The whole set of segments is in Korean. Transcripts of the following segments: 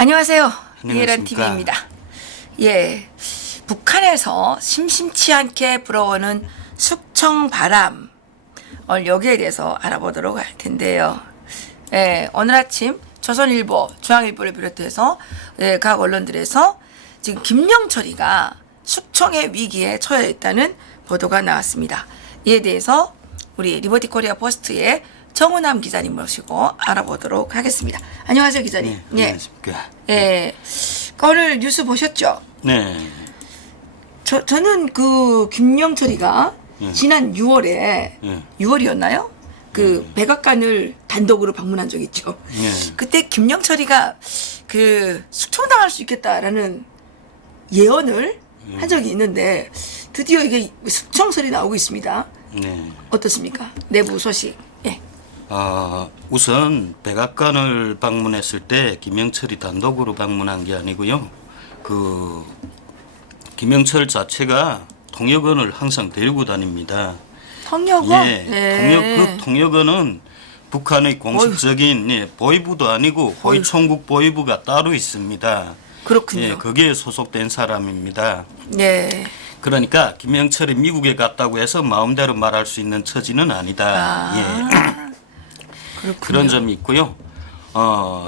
안녕하세요. 이혜란 안녕하십니까. TV입니다. 예, 북한에서 심심치 않게 불어오는 숙청 바람, 오늘 여기에 대해서 알아보도록 할 텐데요. 예, 오늘 아침 조선일보, 중앙일보를 비롯해서 각 언론들에서 지금 김명철이가 숙청의 위기에 처해 있다는 보도가 나왔습니다. 이에 대해서 우리 리버티 코리아 포스트의 정우남 기자님 모시고 알아보도록 하겠습니다. 안녕하세요, 기자님. 네, 안녕하십니까. 예. 오늘 뉴스 보셨죠? 네. 저는 그 김명철이가 예. 지난 6월에 예. 6월이었나요? 그 백악관을 단독으로 방문한 적 있죠. 예. 그때 김명철이가 그 숙청당할 수 있겠다라는 예언을 한 적이 있는데 드디어 이게 숙청설이 나오고 있습니다. 네. 어떻습니까? 내부 소식. 예. 우선 백악관을 방문했을 때 김영철이 단독으로 방문한 게 아니고요. 그 김영철 자체가 통역원을 항상 데리고 다닙니다. 통역원? 예. 네. 통역원은 북한의 공식적인 보위부도 아니고 보위총국 보위부가 따로 있습니다. 그렇군요. 예, 거기에 소속된 사람입니다. 네. 그러니까 김영철이 미국에 갔다고 해서 마음대로 말할 수 있는 처지는 아니다. 예. 그렇군요. 그런 점이 있고요.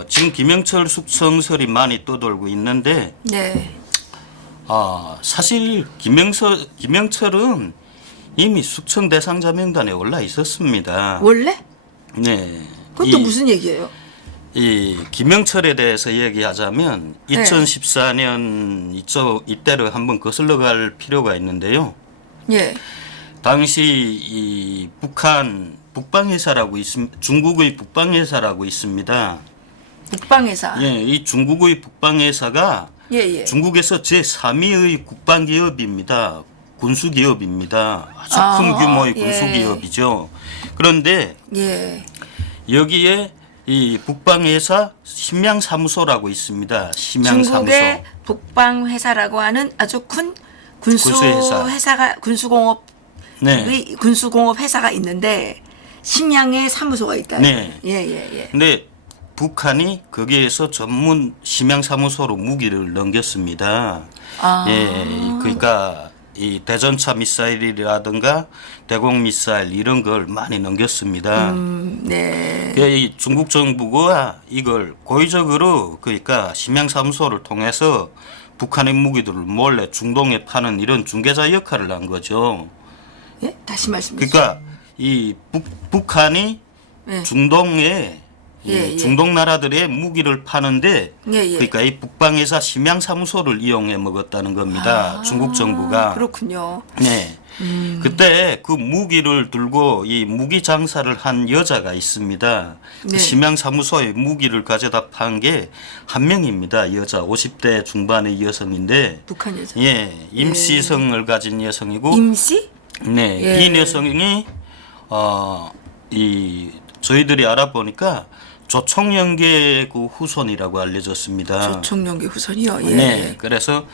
지금 김영철 숙청설이 많이 떠돌고 있는데 네. 사실 김영철은 이미 숙청 대상자 명단에 올라 있었습니다. 원래? 네. 그건 또 무슨 얘기예요? 이 김영철에 대해서 얘기하자면 네. 2014년 이때를 한번 거슬러 갈 필요가 있는데요. 예. 당시 이 북방회사라고 중국의 북방회사라고 있습니다. 국방회사. 예, 이 중국의 북방회사가 예. 중국에서 제3위의 국방기업입니다. 군수기업입니다. 아주 큰 규모의 예. 군수기업이죠. 그런데 예. 여기에 이 북방회사 심양사무소라고 있습니다. 심양사무소. 중국의 북방회사라고 하는 아주 큰 군수회사가 군수공업 네. 군수공업 회사가 있는데 심양에 사무소가 있다. 네. 예. 근데 북한이 거기에서 전문 심양사무소로 무기를 넘겼습니다. 예, 그러니까 이 대전차 미사일이라든가 대공 미사일 이런 걸 많이 넘겼습니다. 네. 이 중국 정부가 이걸 고의적으로 그러니까 심양사무소를 통해서 북한의 무기들을 몰래 중동에 파는 이런 중개자 역할을 한 거죠. 예? 다시 말씀해 주시죠. 그러니까 이 북한이 예. 중동에 예. 중동 나라들의 무기를 파는데 예. 그러니까 이 북방회사 심양사무소를 이용해 먹었다는 겁니다. 중국 정부가. 그렇군요. 네. 그때 그 무기를 들고 이 무기 장사를 한 여자가 있습니다. 네. 그 심양사무소에 무기를 가져다 판 게 한 명입니다. 여자 50대 중반의 여성인데 북한 여자. 예, 임시성을 가진 여성이고 임시? 네, 예. 이 여성이 저희들이 알아보니까 조총연계 그 후손이라고 알려졌습니다. 조총연계 후손이요. 예. 네, 그래서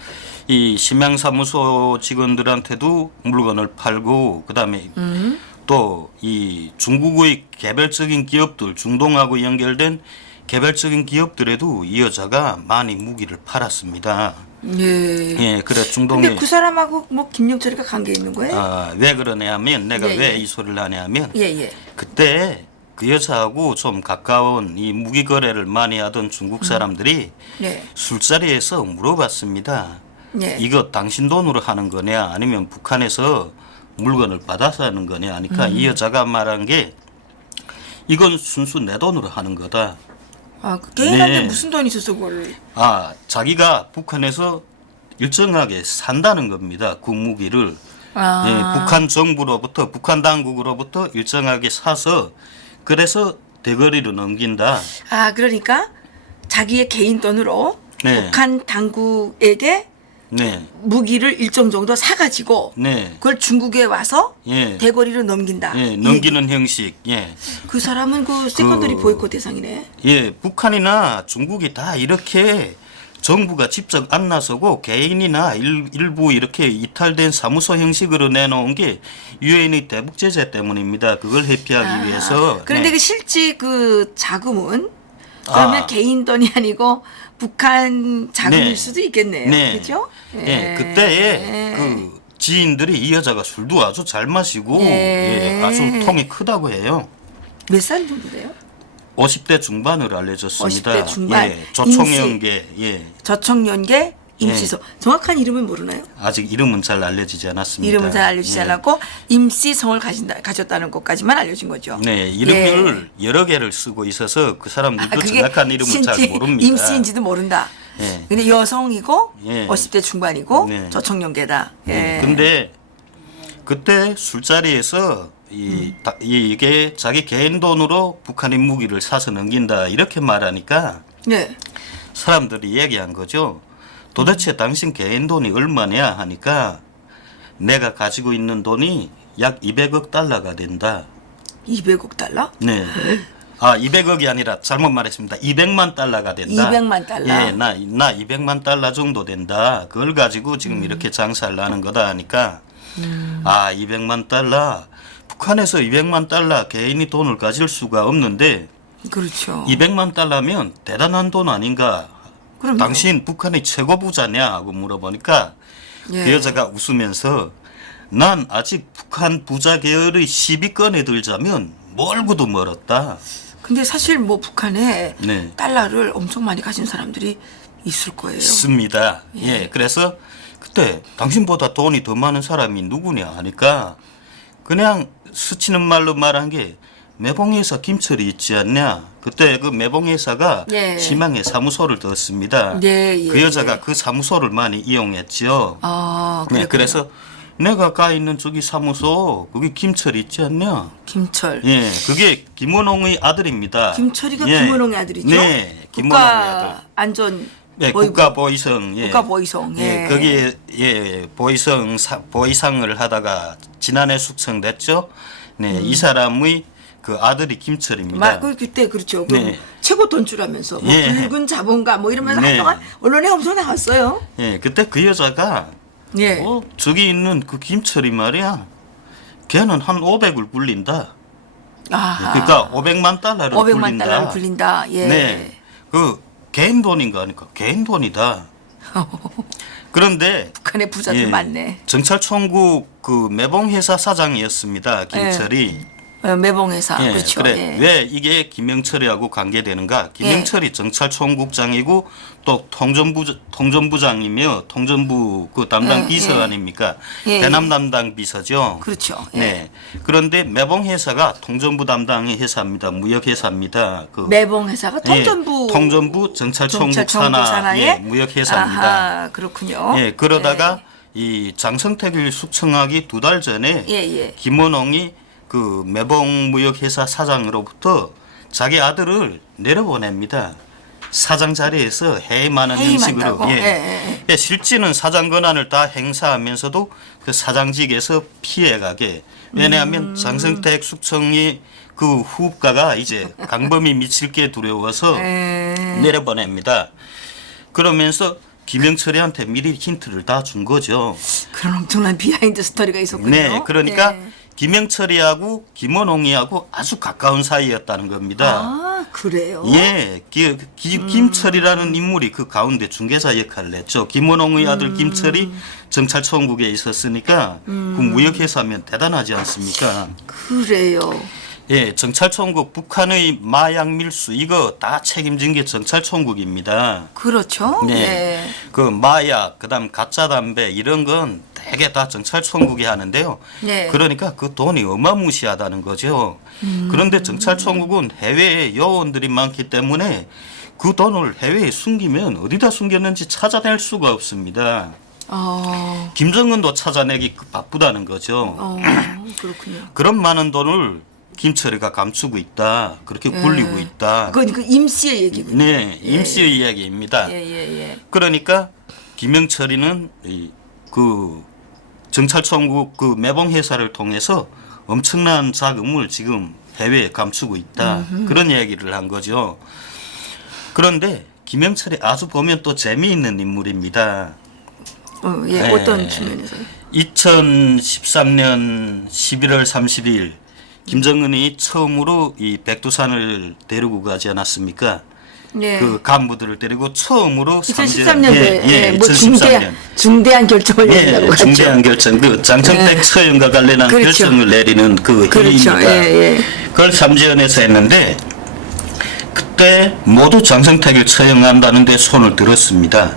이 심양사무소 직원들한테도 물건을 팔고 그다음에 또 이 중국의 개별적인 기업들 중동하고 연결된 개별적인 기업들에도 이 여자가 많이 무기를 팔았습니다. 예. 예, 그래 중동에. 근데 그 사람하고 뭐 김영철이가 관계 있는 거예요? 왜 그러냐면 내가 예, 왜 예. 이 소리를 하냐면 예. 그때 그 여자하고 좀 가까운 이 무기 거래를 많이 하던 중국 사람들이 네. 술자리에서 물어봤습니다. 네. 이거 당신 돈으로 하는 거냐 아니면 북한에서 물건을 받아서 하는 거냐 하니까 이 여자가 말한 게 이건 순수 내 돈으로 하는 거다. 그 개인한테 네. 무슨 돈이 있어서 그걸? 자기가 북한에서 일정하게 산다는 겁니다. 그 무기를. 예, 북한 정부로부터 북한 당국으로부터 일정하게 사서 그래서 대거리로 넘긴다. 그러니까 자기의 개인 돈으로 네. 북한 당국에게 네, 무기를 일정 정도 사가지고 네, 그걸 중국에 와서 예, 대거리로 넘긴다. 예, 넘기는 형식. 예, 그 사람은 그 세컨더리 보이콧 대상이네. 예, 북한이나 중국이 다 이렇게 정부가 직접 안 나서고 개인이나 일부 이렇게 이탈된 사무소 형식으로 내놓은 게 유엔의 대북 제재 때문입니다. 그걸 회피하기 위해서. 그런데 네. 그 실제 그 자금은 그러면 아. 개인 돈이 아니고 북한 자금일 네. 수도 있겠네요. 네. 그죠? 예, 그때에 그 지인들이 이 여자가 술도 아주 잘 마시고 예. 예, 아주 통이 크다고 해요. 몇 살 정도 돼요? 50대 중반으로 알려졌습니다. 50대 중반. 예, 조총영계. 예. 저청년계 임시소. 정확한 이름은 모르나요? 아직 이름은 잘 알려지지 않았습니다. 이름은 잘 알려지지 예. 않았고 임시성을 가졌다는 것까지만 알려진 거죠. 네, 이름을 여러 개를 쓰고 있어서 그 사람들도 그게 정확한 이름은 잘 진지 모릅니다. 임시인지도 모른다. 예. 근데 여성이고 예. 50대 중반이고 네. 저청년계다. 예. 근데 그때 술자리에서 이게 자기 개인 돈으로 북한의 무기를 사서 넘긴다 이렇게 말하니까 네. 사람들이 얘기한 거죠. 도대체 당신 개인 돈이 얼마냐 하니까 내가 가지고 있는 돈이 약 200억 달러가 된다. 200억 달러? 네. 아, 200억이 아니라 잘못 말했습니다. 200만 달러가 된다. 200만 달러? 예, 나 200만 달러 정도 된다. 그걸 가지고 지금 이렇게 장사를 하는 거다 하니까 아, 200만 달러. 북한에서 200만 달러 개인이 돈을 가질 수가 없는데 그렇죠. 200만 달러면 대단한 돈 아닌가? 그럼요. 당신 북한의 최고 부자냐? 하고 물어보니까 예. 그 여자가 웃으면서 난 아직 북한 부자 계열의 10위권에 들자면 멀고도 멀었다. 근데 사실 뭐 북한에 네. 달러를 엄청 많이 가진 사람들이 있을 거예요. 있습니다. 예, 그래서 그때 당신보다 돈이 더 많은 사람이 누구냐 하니까 그냥 스치는 말로 말한 게 매봉회사 김철이 있지 않냐. 그때 그 매봉회사가 예. 시망에 사무소를 뒀습니다. 예, 예, 그 여자가 예. 그 사무소를 많이 이용했죠. 아, 네, 그랬군요. 그래서 내가 가 있는 저기 사무소 거기 김철이 있지 않냐. 김철. 예, 그게 김원홍의 아들입니다. 김철이가 예. 김원홍의 아들이죠? 네, 김원홍의 아들. 국가안전 네, 보이고. 국가보위성. 예. 국가보위성. 예. 예, 거기에 예, 보위상을 하다가 지난해 숙청됐죠. 네, 이 사람의 그 아들이 김철입니다. 그때 그렇죠. 그 네. 최고 돈줄하면서 뭐 예. 붉은 자본가 뭐 이러면서 네. 한동안 언론에 엄청 나왔어요. 예, 그때 그 여자가 예. 저기 있는 그 김철이 말이야. 걔는 한 500을 굴린다. 아. 그러니까 500만 달러를 500만 굴린다. 달러를 굴린다. 예. 네. 그 개인 돈인가 하니까 개인 돈이다. 그런데 북한에 부자들 예, 많네. 정찰총국 그 매봉회사 사장이었습니다. 김철이. 매봉회사. 예, 그렇죠. 그래. 예. 왜 이게 김영철이하고 관계되는가? 김영철이 정찰총국장이고 또 통전부장이며 통전부 그 담당 예, 비서 예. 아닙니까? 예, 대남 담당 비서죠. 그렇죠. 예. 네. 그런데 매봉회사가 통전부 담당의 회사입니다. 무역회사입니다. 그 매봉회사가 통전부. 예, 통전부 정찰총국 정찰총국 산하 산하의 예, 무역회사입니다. 아하, 그렇군요. 예, 그러다가 이 장성택을 숙청하기 2달 전에 예, 예. 김원홍이 그 매봉무역회사 사장으로부터 자기 아들을 내려보냅니다. 사장 자리에서 해임하는 형식으로. 해임한다고? 예, 예, 예, 실제는 사장 권한을 다 행사하면서도 그 사장직에서 피해가게. 왜냐하면 장성택 숙청이 그 후업가가 이제 강범이 미칠 게 두려워서 예. 내려보냅니다. 그러면서 김영철이한테 미리 힌트를 다 준 거죠. 그런 엄청난 비하인드 스토리가 있었군요. 네, 그러니까 예. 김영철이하고 김원홍이하고 아주 가까운 사이였다는 겁니다. 아, 그래요? 예, 김철이라는 인물이 그 가운데 중개사 역할을 했죠. 김원홍의 아들 김철이 정찰총국에 있었으니까 그 무역회사면 대단하지 않습니까? 그래요. 예, 정찰총국 북한의 마약 밀수 이거 다 책임진 게 정찰총국입니다. 그렇죠. 네. 예. 그 마약, 그다음 가짜 담배 이런 건 대개 다 정찰총국이 하는데요. 네. 그러니까 그 돈이 어마무시하다는 거죠. 그런데 정찰총국은 해외에 요원들이 많기 때문에 그 돈을 해외에 숨기면 어디다 숨겼는지 찾아낼 수가 없습니다. 김정은도 찾아내기 바쁘다는 거죠. 그렇군요. 그런 많은 돈을 김철이가 감추고 있다. 그렇게 굴리고 있다. 그건 그 임씨의 얘기군요. 네, 임시의 이야기입니다. 예. 그러니까 김영철이는 그 정찰총국 그 매봉회사를 통해서 엄청난 자금을 지금 해외에 감추고 있다. 그런 이야기를 한 거죠. 그런데 김영철이 아주 보면 또 재미있는 인물입니다. 예. 네. 어떤 측면에서? 2013년 11월 30일 김정은이 처음으로 이 백두산을 데리고 가지 않았습니까? 예. 그 간부들을 데리고 처음으로 2013년도에 뭐 2013년. 중대한 결정을 내린다고 하죠. 중대한 결정, 그 장청택 처형과 관련한 그렇죠. 결정을 내리는 그 그렇죠. 회의입니다. 그걸 삼지연에서 했는데 그때 모두 장청택을 처형한다는 데 손을 들었습니다.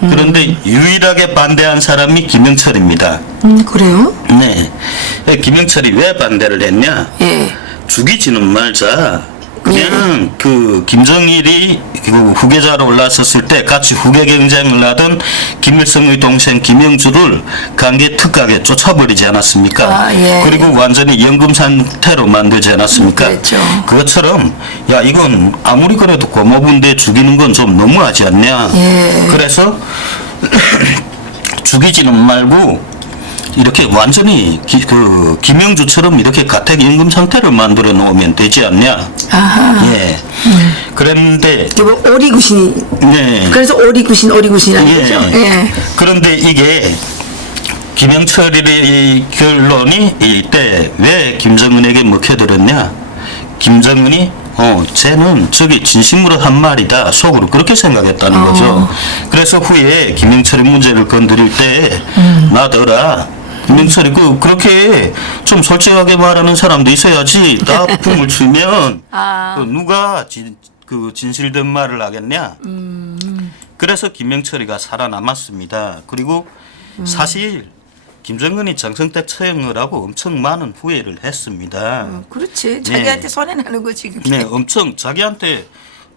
그런데 유일하게 반대한 사람이 김영철입니다. 그래요? 네. 김영철이 왜 반대를 했냐? 예. 죽이지는 말자. 그냥 그 김정일이 그 후계자로 올라섰을 때 같이 후계 경쟁을 하던 김일성의 동생 김영주를 강제 특각에 쫓아버리지 않았습니까? 아, 예. 그리고 완전히 연금 상태로 만들지 않았습니까? 그랬죠. 그것처럼 야 이건 아무리 그래도 고모부인데 죽이는 건 좀 너무하지 않냐? 예. 그래서 죽이지는 말고 이렇게 완전히 그 김영주처럼 이렇게 가택연금 상태를 만들어 놓으면 되지 않냐? 아하. 예. 그랬는데 뭐 오리구신. 네. 그래서 오리구신이라는 거죠. 예. 그런데 이게 김영철의 결론이 이때 왜 김정은에게 먹혀들었냐? 김정은이 쟤는 저기 진심으로 한 말이다 속으로 그렇게 생각했다는 거죠. 그래서 후에 김영철의 문제를 건드릴 때 나더라. 김영철이 그렇게 좀 솔직하게 말하는 사람도 있어야지 따풍을 치면 누가 그 진실된 말을 하겠냐. 그래서 김영철이가 살아남았습니다. 그리고 사실 김정은이 장성택 처형을 하고 엄청 많은 후회를 했습니다. 그렇지. 자기한테 손해나는 거지 그게. 네, 엄청 자기한테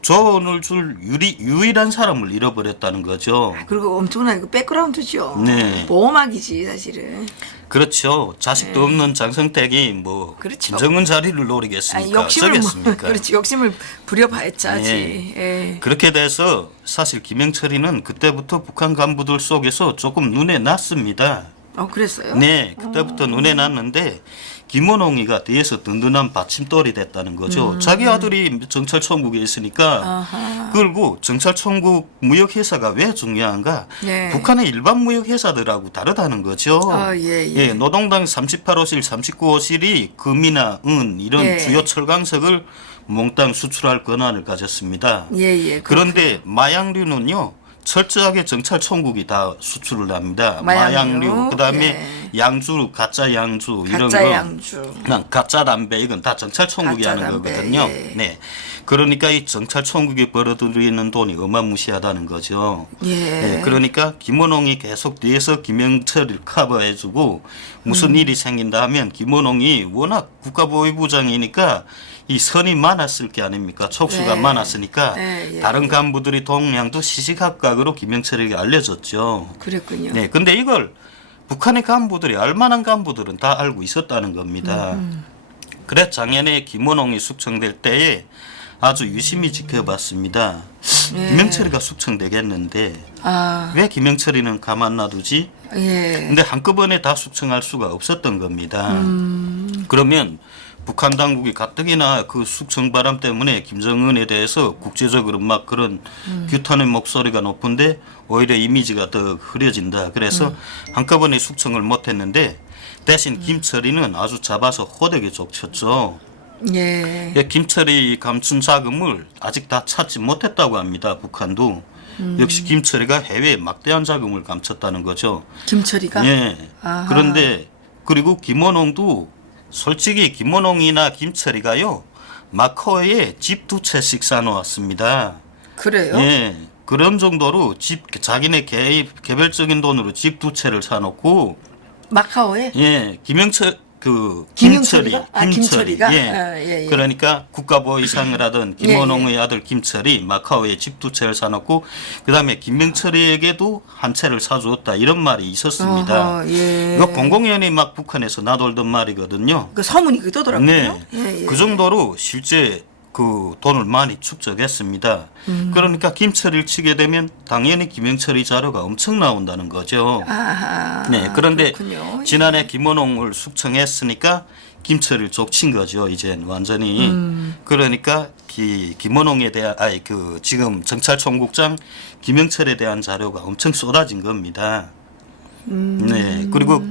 조언을 줄 유일한 사람을 잃어버렸다는 거죠. 그리고 엄청난 그 백그라운드죠. 네. 보호막이지 사실은. 그렇죠. 자식도 없는 장성택이 뭐 그렇죠. 김정은 자리를 노리겠습니까? 욕심을 어쩌겠습니까? 그렇지. 욕심을 부려봐야지. 네. 예. 그렇게 돼서 사실 김영철이는 그때부터 북한 간부들 속에서 조금 눈에 났습니다. 그랬어요? 네, 그때부터 눈에 났는데 김원홍이가 뒤에서 든든한 받침돌이 됐다는 거죠. 자기 아들이 정찰총국에 있으니까. 그리고 정찰총국 무역회사가 왜 중요한가? 예. 북한의 일반 무역회사들하고 다르다는 거죠. 예. 노동당 38호실, 39호실이 금이나 은 이런 예. 주요 철강석을 몽땅 수출할 권한을 가졌습니다. 예. 그런데 마약류는요. 철저하게 정찰총국이 다 수출을 합니다. 마약류, 그다음에 양주, 가짜 양주 이런 가짜 거, 양주. 가짜 담배 이건 다 정찰총국이 가짜 하는 담배, 거거든요. 예. 네, 그러니까 이 정찰총국이 벌어들이는 돈이 어마무시하다는 거죠. 예. 그러니까 김원홍이 계속 뒤에서 김영철을 커버해주고 무슨 일이 생긴다 하면 김원홍이 워낙 국가보위부장이니까 이 선이 많았을 게 아닙니까? 촉수가 네. 많았으니까 예. 다른 간부들이 동향도 시시각각으로 김영철에게 알려줬죠. 그랬군요. 네, 근데 이걸 북한의 간부들이 알만한 간부들은 다 알고 있었다는 겁니다. 그래 작년에 김원홍이 숙청될 때에 아주 유심히 지켜봤습니다. 김영철이가 숙청되겠는데 왜 김영철이는 가만 놔두지? 예. 근데 한꺼번에 다 숙청할 수가 없었던 겁니다. 그러면 북한 당국이 가뜩이나 그 숙청 바람 때문에 김정은에 대해서 국제적으로 막 그런 규탄의 목소리가 높은데 오히려 이미지가 더 흐려진다. 그래서 한꺼번에 숙청을 못했는데 대신 김철이는 아주 잡아서 호되게 족쳤죠. 예. 김철이 감춘 자금을 아직 다 찾지 못했다고 합니다. 북한도. 역시 김철이가 해외에 막대한 자금을 감췄다는 거죠. 김철이가? 예. 아하. 그런데 그리고 김원홍도 솔직히 김원홍이나 김철이가요 마카오에 집 2채씩 사놓았습니다. 그래요? 예, 그런 정도로 집 자기네 개별적인 돈으로 집 2채를 사놓고 마카오에? 예, 김영철 김영철이가? 김철이 김철이가? 예. 그러니까 국가보위상을 하던 김원홍의 아들 김철이 마카오에 집 2채를 사놓고 그다음에 김명철에게도 한 채를 사주었다 이런 말이 있었습니다. 이거 공공연히 막 북한에서 나돌던 말이거든요. 그 소문이 그떠더라고요. 네, 그 정도로 실제 그 돈을 많이 축적했습니다. 그러니까 김철이를 치게 되면 당연히 김영철이 자료가 엄청 나온다는 거죠. 네, 그런데 그렇군요. 지난해 김원홍을 숙청했으니까 김철이를 족친 거죠. 이젠 완전히. 그러니까 김원홍에 대한 지금 정찰총국장 김영철에 대한 자료가 엄청 쏟아진 겁니다. 네. 그리고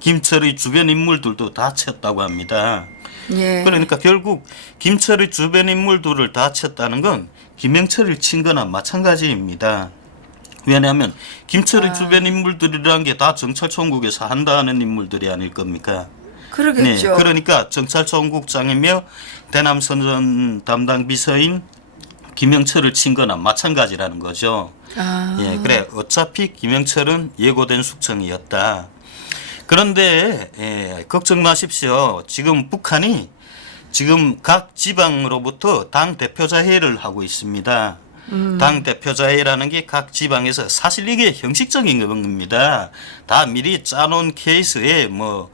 김철의 주변 인물들도 다 쳤다고 합니다. 예. 그러니까 결국 김철의 주변 인물들을 다 쳤다는 건 김영철을 친 거나 마찬가지입니다. 왜냐하면 김철의 주변 인물들이라는 게 다 정찰총국에서 한다는 인물들이 아닐 겁니까? 그러겠죠. 네, 그러니까 정찰총국장이며 대남선전 담당 비서인 김영철을 친 거나 마찬가지라는 거죠. 아. 예, 그래 어차피 김영철은 예고된 숙청이었다. 그런데 걱정 마십시오. 지금 북한이 지금 각 지방으로부터 당 대표자 회의를 하고 있습니다. 당 대표자 회의라는 게 각 지방에서 사실 이게 형식적인 겁니다. 다 미리 짜놓은 케이스에 뭐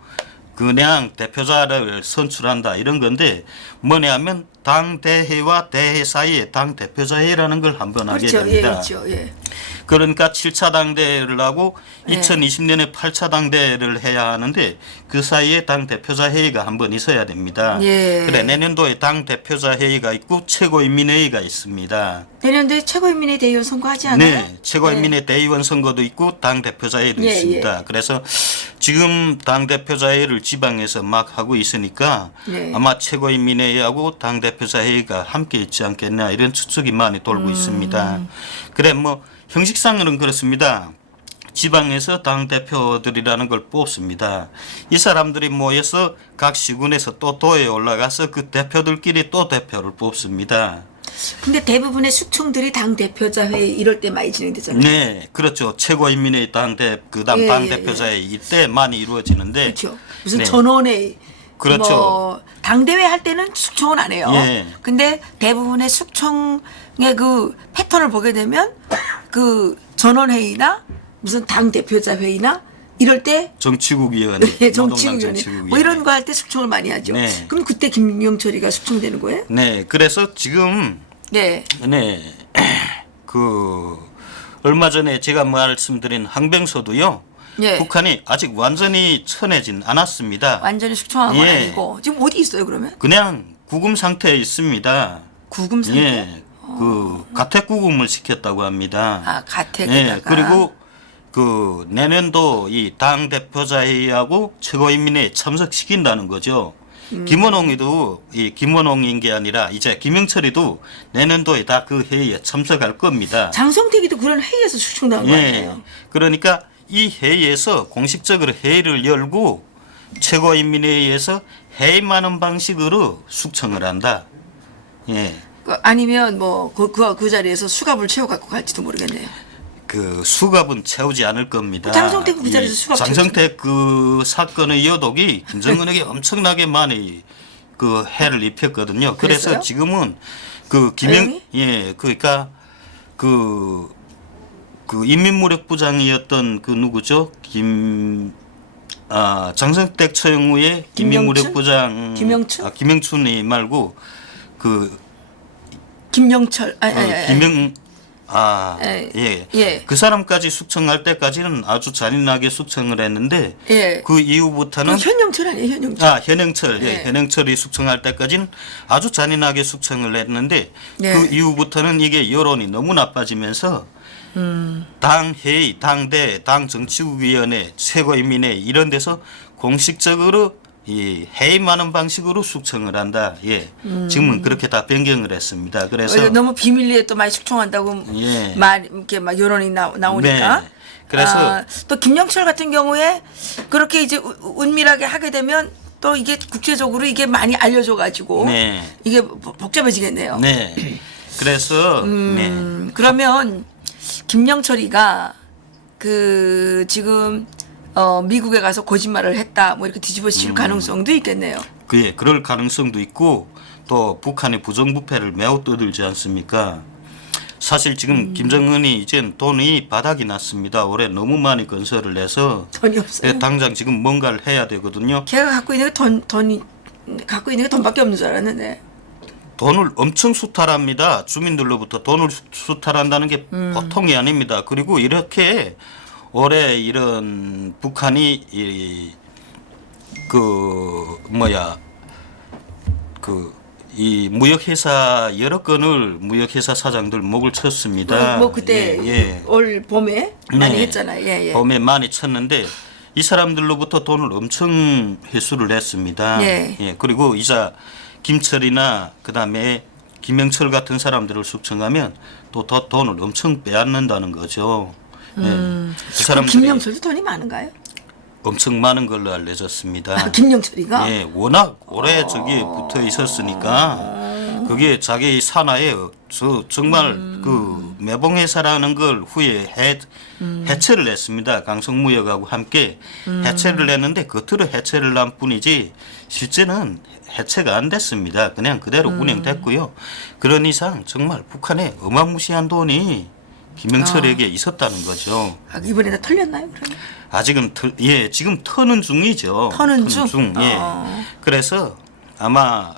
그냥 대표자를 선출한다 이런 건데 뭐냐면 당 대회와 대회 사이에 당 대표자 회의라는 걸 한번 하게 그렇죠. 됩니다. 예, 있죠. 예. 그러니까 7차 당대회를 하고 네. 2020년에 8차 당대회를 해야 하는데 그 사이에 당 대표자 회의가 한번 있어야 됩니다. 예. 그래 내년도에 당 대표자 회의가 있고 최고인민회의가 있습니다. 내년도에 최고인민의 대의원 선거하지 않아요? 네, 최고인민의 대의원 선거도 있고 당 대표자 회의도 예, 있습니다. 그래서 지금 당 대표자 회의를 지방에서 막 하고 있으니까 네. 아마 최고인민회의하고 당 대표자 회의가 함께 있지 않겠냐 이런 추측이 많이 돌고 있습니다. 그래 뭐 형식상으로는 그렇습니다. 지방에서 당 대표들이라는 걸 뽑습니다. 이 사람들이 모여서 각 시군에서 또 도에 올라가서 그 대표들끼리 또 대표를 뽑습니다. 근데 대부분의 숙청들이 당 대표자 회의 이럴 때 많이 진행되잖아요. 네, 그렇죠. 최고인민회의 그다음 예, 당 예, 대표자회 이때 많이 이루어지는데. 그렇죠. 무슨 네. 전원회의. 그렇죠. 뭐 당대회 할 때는 숙청은 안 해요. 예. 근데 대부분의 숙청의 그 패턴을 보게 되면 그 전원회의나 무슨 당 대표자 회의나 이럴 때 정치국위원회, 예, 노동당 정치위원회 정치국위원회. 뭐 이런 거 할 때 숙청을 많이 하죠. 네. 그럼 그때 김영철이가 숙청되는 거예요? 네, 그래서 지금 네. 네, 그 얼마 전에 제가 말씀드린 항병서도요. 예. 북한이 아직 완전히 쳐내진 않았습니다. 완전히 숙청한 건 예. 아니고 지금 어디 있어요 그러면? 그냥 구금 상태에 있습니다. 구금 상태? 예, 그 가택 구금을 시켰다고 합니다. 아 가택에다가. 예, 그리고 그 내년도 이 당 대표자 회의하고 최고인민회에 참석시킨다는 거죠. 김원홍이도 이 김원홍인 게 아니라 이제 김영철이도 내년도에 다 그 회의에 참석할 겁니다. 장성택이도 그런 회의에서 숙청당한 거 예, 아니에요? 그러니까 이 회의에서 공식적으로 회의를 열고 최고인민회의에서 회의하는 방식으로 숙청을 한다. 예. 아니면 뭐 그 자리에서 수갑을 채워 갖고 갈지도 모르겠네요. 그 수갑은 채우지 않을 겁니다. 장성택 그 자리에서 이 수갑 장성택 그 사건의 여독이 김정은에게 엄청나게 많이 그 해를 입혔거든요. 그래서 그랬어요? 지금은 그 내용이? 그러니까 그 인민무력부장이었던 그 누구죠? 장성택 처형후에 인민무력부장 김영춘? 김영춘이 말고 그 김영철 예. 예. 그 사람까지 숙청할 때까지는 아주 잔인하게 숙청을 했는데 예. 그 이후부터는 현영철 아니에요, 현영철? 현영철, 예. 현영철이 숙청할 때까지는 아주 잔인하게 숙청을 했는데 예. 그 이후부터는 이게 여론이 너무 나빠지면서 당 회의, 당대, 당 정치국위원회, 최고인민회 이런 데서 공식적으로 이 해임하는 방식으로 숙청을 한다. 예, 지금은 그렇게 다 변경을 했습니다. 그래서 너무 비밀리에 또 많이 숙청한다고 예. 이렇게 막 여론이 나오니까. 네. 그래서 또 김영철 같은 경우에 그렇게 이제 은밀하게 하게 되면 또 이게 국제적으로 이게 많이 알려져 가지고 네. 이게 복잡해지겠네요. 네, 그래서 네. 그러면 김영철이가 그 지금 미국에 가서 거짓말을 했다 뭐 이렇게 뒤집어 씌울 가능성도 있겠네요. 그럴 가능성도 있고 또 북한의 부정부패를 매우 떠들지 않습니까? 사실 지금 김정은이 이젠 돈이 바닥이 났습니다. 올해 너무 많이 건설을 해서 돈이 없어요. 당장 지금 뭔가를 해야 되거든요. 걔가 갖고 있는 게 돈이 갖고 있는 게 돈밖에 없는 줄 알았는데. 돈을 엄청 수탈합니다. 주민들로부터 돈을 수탈한다는 게 보통이 아닙니다. 그리고 이렇게 올해 이런 북한이 이 무역회사 여러 건을 무역회사 사장들 목을 쳤습니다. 뭐 그때 예, 예. 올 봄에 많이 네. 했잖아요. 예, 예. 봄에 많이 쳤는데 이 사람들로부터 돈을 엄청 회수를 냈습니다. 예. 예, 그리고 이자 김철이나 그다음에 김영철 같은 사람들을 숙청하면 또 더 돈을 엄청 빼앗는다는 거죠. 예. 그 그럼 사람들이 김영철도 돈이 많은가요? 엄청 많은 걸로 알려졌습니다. 아, 김영철이가? 예, 워낙 오래 저기 붙어 있었으니까 그게 자기 산하에 정말 그 매봉회사라는 걸 후에 해체를 했습니다. 강성무역하고 함께 해체를 했는데 겉으로 해체를 한 뿐이지 실제는 해체가 안 됐습니다. 그냥 그대로 운영됐고요. 그런 이상 정말 북한에 어마무시한 돈이 김영철에게 있었다는 거죠. 아, 이번에 다 털렸나요? 그러면? 아직은 지금 터는 중이죠. 터는 중? 예. 그래서 그래서 아마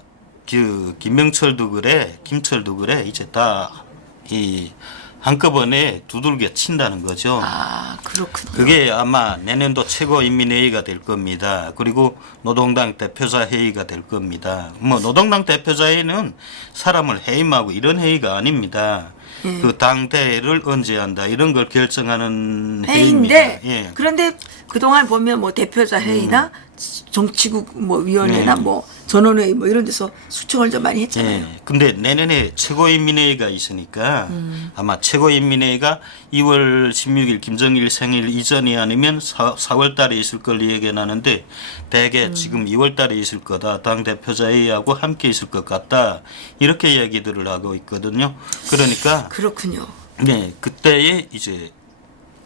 그 김명철도 그래, 김철도 그래 이제 다 이 한꺼번에 두들겨 친다는 거죠. 아, 그렇군요. 그게 아마 내년도 최고인민회의가 될 겁니다. 그리고 노동당 대표자 회의가 될 겁니다. 뭐 노동당 대표자 회의는 사람을 해임하고 이런 회의가 아닙니다. 그 당대회를 언제 한다 이런 걸 결정하는 회의입니다. 회의인데 예. 그런데 그동안 보면 뭐 대표자 회의나 정치국 뭐 위원회나 뭐 전원회의 뭐 이런 데서 수청을 좀 많이 했잖아요. 예. 근데 내년에 최고인민회의가 있으니까 아마 최고인민회의가 2월 16일 김정일 생일 이전이 아니면 4월 달에 있을 걸 얘기하는데 대개 지금 2월 달에 있을 거다. 당 대표자회의하고 함께 있을 것 같다. 이렇게 얘기들을 하고 있거든요. 그러니까 그렇군요. 네, 그때에 이제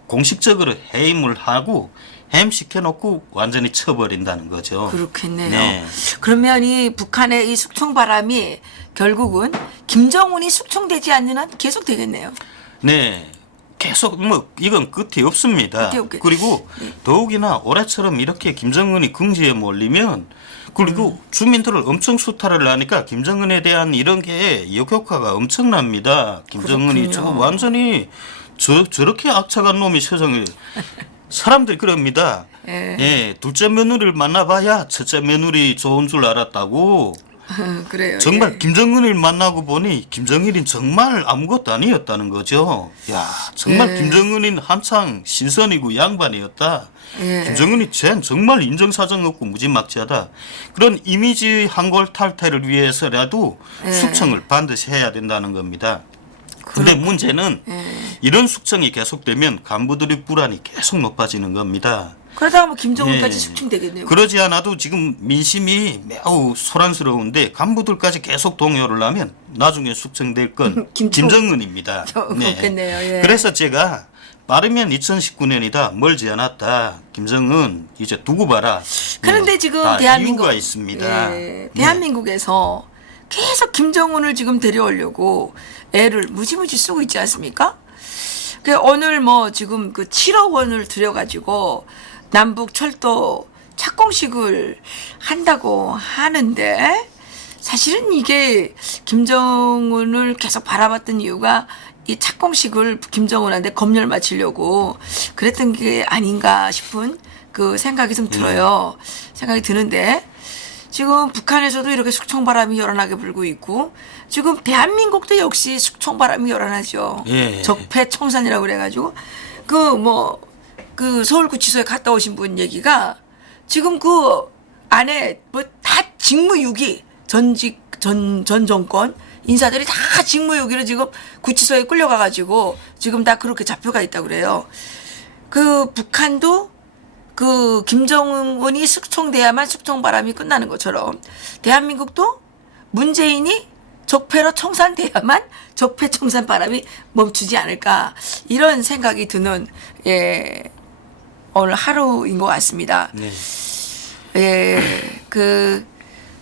공식적으로 해임을 하고 해임시켜 놓고 완전히 쳐버린다는 거죠. 그렇겠네요. 네. 그러면 이 북한의 이 숙청 바람이 결국은 김정은이 숙청되지 않는 한 계속 되겠네요. 네. 계속 뭐 이건 끝이 없습니다. 끝이 없겠- 그리고 더욱이나 올해처럼 이렇게 김정은이 궁지에 몰리면 그리고 주민들을 엄청 수탈을 하니까 김정은에 대한 이런 게 역효과가 엄청납니다. 김정은이 저 그렇군요. 완전히 저렇게 악착한 놈이 세상에 사람들이 그럽니다. 예. 예, 둘째 며느리를 만나봐야 첫째 며느리 좋은 줄 알았다고. 그래요. 정말 예. 김정은을 만나고 보니 김정일은 정말 아무것도 아니었다는 거죠. 야, 정말 예. 김정은은 한창 신선이고 양반이었다. 예. 김정은이 쟨 정말 인정사정 없고 무지막지하다. 그런 이미지 한골 탈퇴를 위해서라도 예. 숙청을 반드시 해야 된다는 겁니다. 근데 문제는 예. 이런 숙청이 계속되면 간부들의 불안이 계속 높아지는 겁니다. 그러다가 뭐 김정은까지 예. 숙청되겠네요. 그러지 않아도 지금 민심이 매우 소란스러운데 간부들까지 계속 동요를 하면 나중에 숙청될 건 김정은입니다. 그렇겠네요. 예. 그래서 제가 빠르면 2019년이다. 멀지 않았다. 김정은 이제 두고 봐라. 그런데 네, 지금 다 대한민국 이유가 있습니다. 예, 네. 대한민국에서 계속 김정은을 지금 데려오려고 애를 무지무지 쓰고 있지 않습니까? 그 오늘 뭐 지금 그 7억 원을 들여가지고 남북 철도 착공식을 한다고 하는데 사실은 이게 김정은을 계속 바라봤던 이유가 이 착공식을 김정은한테 검열 맞추려고 그랬던 게 아닌가 싶은 그 생각이 좀 들어요. 생각이 드는데 지금 북한에서도 이렇게 숙청바람이 열어나게 불고 있고 지금 대한민국도 역시 숙청바람이 열어나죠. 예. 적폐청산이라고 그래가지고 그 서울구치소에 갔다 오신 분 얘기가 지금 그 안에 뭐 다 직무유기 전 정권 인사들이 다 직무유기로 지금 구치소에 끌려가가지고 지금 다 그렇게 잡혀가 있다고 그래요. 그 북한도 그 김정은이 숙청돼야만 숙청바람이 끝나는 것처럼 대한민국도 문재인이 적폐로 청산돼야만 적폐 청산 바람이 멈추지 않을까 이런 생각이 드는 오늘 하루인 것 같습니다. 네.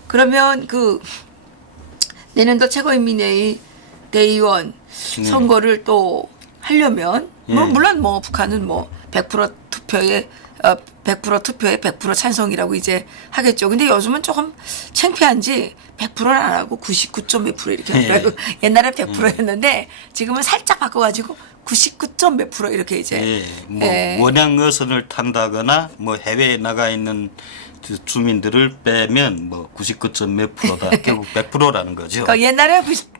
그러면 그 내년도 최고인민회의 대의원 선거를 또 하려면 예. 물론 뭐 북한은 뭐 100% 투표에 100% 투표에 100% 찬성이라고 이제 하겠죠. 근데 요즘은 조금 창피한지 100%는 안 하고 99.몇 프로 이렇게 하더라고요. 옛날에 100%였는데 지금은 살짝 바꿔가지고 99점 몇 프로 이렇게 이제. 예, 뭐 원양 어선을 탄다거나 뭐 해외에 나가 있는 그 주민들을 빼면 뭐 99점 몇 프로다. 결국 100%라는 거죠. 그러니까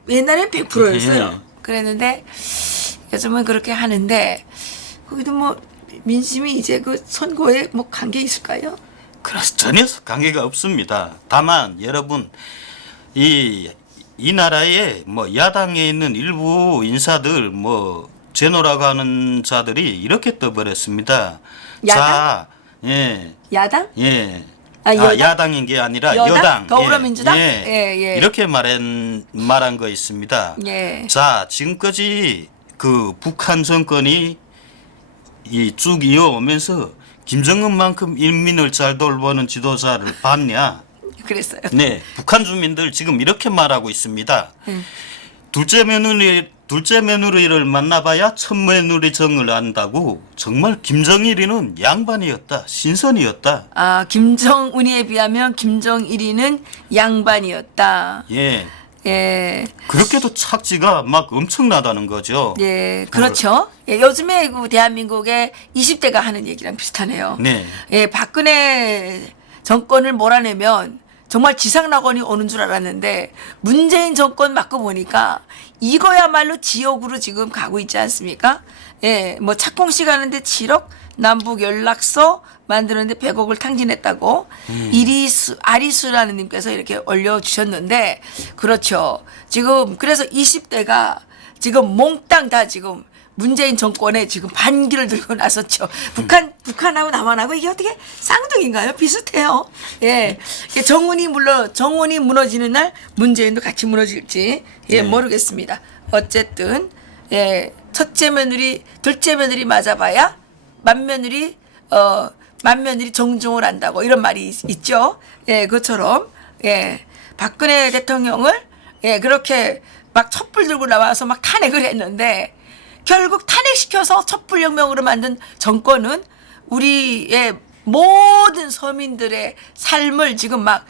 옛날엔 100%였어요. 예. 그랬는데 요즘은 그렇게 하는데 거기도 뭐 민심이 이제 그 선거에 뭐 관계 있을까요? 그래서 전혀 관계가 없습니다. 다만 여러분 이 나라에 뭐 야당에 있는 일부 인사들 뭐 제노라고 하는 자들이 이렇게 떠버렸습니다. 야당? 자, 예, 야당? 예. 아, 여당? 야당인 게 아니라 여당? 여당. 더불어민주당? 예, 예. 이렇게 말한 거 있습니다. 예. 자, 지금까지 그 북한 정권이 이 쭉 이어오면서 김정은만큼 인민을 잘 돌보는 지도자를 봤냐? 그랬어요. 네, 북한 주민들 지금 이렇게 말하고 있습니다. 둘째 며느리를 만나봐야 첫 며느리 정을 안다고. 정말 김정일이는 양반이었다, 신선이었다. 아, 김정은이에 비하면 김정일이는 양반이었다. 예, 예. 그렇게도 착지가 막 엄청나다는 거죠. 예, 그렇죠. 예, 요즘에 그 대한민국의 20대가 하는 얘기랑 비슷하네요. 네. 예, 박근혜 정권을 몰아내면 정말 지상낙원이 오는 줄 알았는데 문재인 정권 맞고 보니까 이거야말로 지옥으로 지금 가고 있지 않습니까? 예, 뭐 착공식 하는데 7억, 남북 연락서 만드는데 100억을 탕진했다고 아리수라는 님께서 이렇게 올려주셨는데 그렇죠. 지금 그래서 20대가 지금 몽땅 다 지금 문재인 정권에 지금 반기를 들고 나섰죠. 북한하고 남한하고 이게 어떻게 쌍둥이인가요? 비슷해요. 예. 정운이 무너지는 날 문재인도 같이 무너질지 예, 모르겠습니다. 어쨌든 예, 첫째 며느리, 둘째 며느리 맞아봐야 맏며느리 정중을 한다고 이런 말이 있죠. 예, 그것처럼 예, 박근혜 대통령을 예, 그렇게 막 촛불 들고 나와서 막 탄핵을 했는데 결국 탄핵시켜서 촛불혁명으로 만든 정권은 우리의 모든 서민들의 삶을 지금 막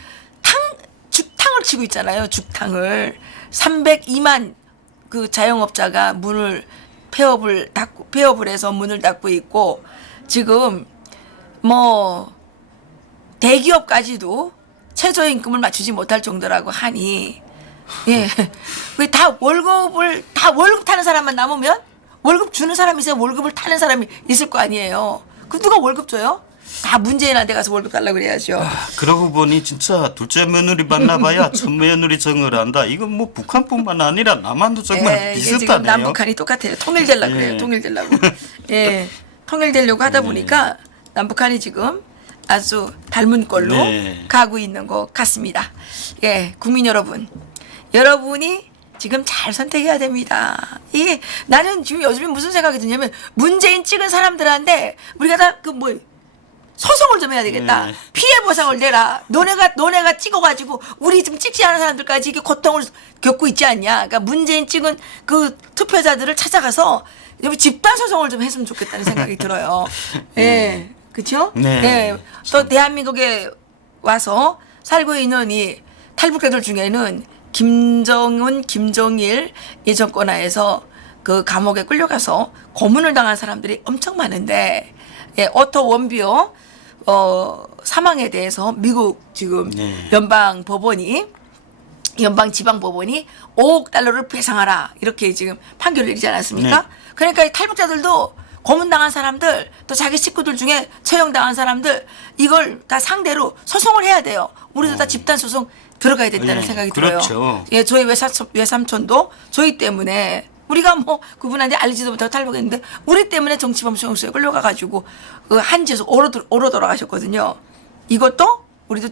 죽탕을 치고 있잖아요. 죽탕을 302만 그 자영업자가 폐업을 해서 문을 닫고 있고 지금 뭐 대기업까지도 최저임금을 맞추지 못할 정도라고 하니 예, 다 월급 타는 사람만 남으면 월급 주는 사람이 있어야 월급을 타는 사람이 있을 거 아니에요. 그 누가 월급 줘요? 다 문재인한테 가서 월급 달라고 그래야죠. 그러고 보니 진짜 둘째 며느리 만나봐야 첫 며느리 정을 한다. 이건 뭐 북한뿐만 아니라 남한도 정말 예, 이게 비슷하네요. 지금 남북한이 똑같아요. 통일되려고 예. 그래요. 통일되려고. 예, 통일되려고 하다 보니까 남북한이 지금 아주 닮은 꼴로 네. 가고 있는 것 같습니다. 예, 국민 여러분이 지금 잘 선택해야 됩니다. 이게 나는 지금 요즘에 무슨 생각이 드냐면 문재인 찍은 사람들한테 우리가 다 그 뭐 소송을 좀 해야 되겠다. 네. 피해 보상을 내라. 너네가 찍어가지고 우리 좀 찍지 않은 사람들까지 이게 고통을 겪고 있지 않냐. 그러니까 문재인 찍은 그 투표자들을 찾아가서 여기 집단 소송을 좀 했으면 좋겠다는 생각이 들어요. 예, 그렇죠? 네. 예. 또 대한민국에 와서 살고 있는 이 탈북자들 중에는 김정은, 김정일 이 정권 하에서 그 감옥에 끌려가서 고문을 당한 사람들이 엄청 많은데, 예, 오토 원비오 사망에 대해서 미국 지금 네. 연방지방법원이 5억 달러를 배상하라 이렇게 지금 판결을 내리지 않았습니까? 네. 그러니까 이 탈북자들도 고문당한 사람들 또 자기 식구들 중에 처형당한 사람들 이걸 다 상대로 소송을 해야 돼요. 우리도 다 집단 소송 들어가야 된다는 예, 생각이 그렇죠. 들어요. 예, 저희 외삼촌도 저희 때문에 우리가 뭐 그분한테 알리지도 못하고 탈북했는데 우리 때문에 정치범수용소에 끌려가가지고 그 한지에서 오러 돌아가셨거든요. 이것도 우리도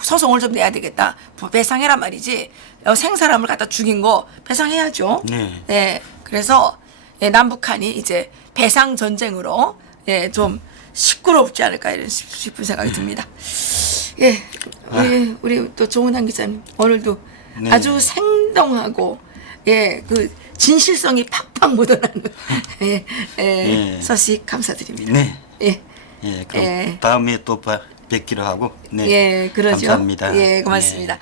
소송을 좀 내야 되겠다. 배상해란 말이지. 생사람을 갖다 죽인 거 배상해야죠. 네. 예, 그래서 예, 남북한이 이제 배상 전쟁으로 예, 좀 시끄럽지 않을까 이런 싶은 생각이 듭니다. 예, 우리 또 조은한 기자님 오늘도 네. 아주 생동하고 예, 그 진실성이 팍팍 묻어나는 예, 예. 소식 감사드립니다. 네. 예. 예, 그럼 예. 다음에 또 뵙기로 하고. 네. 예, 그러죠. 감사합니다. 예, 고맙습니다. 네.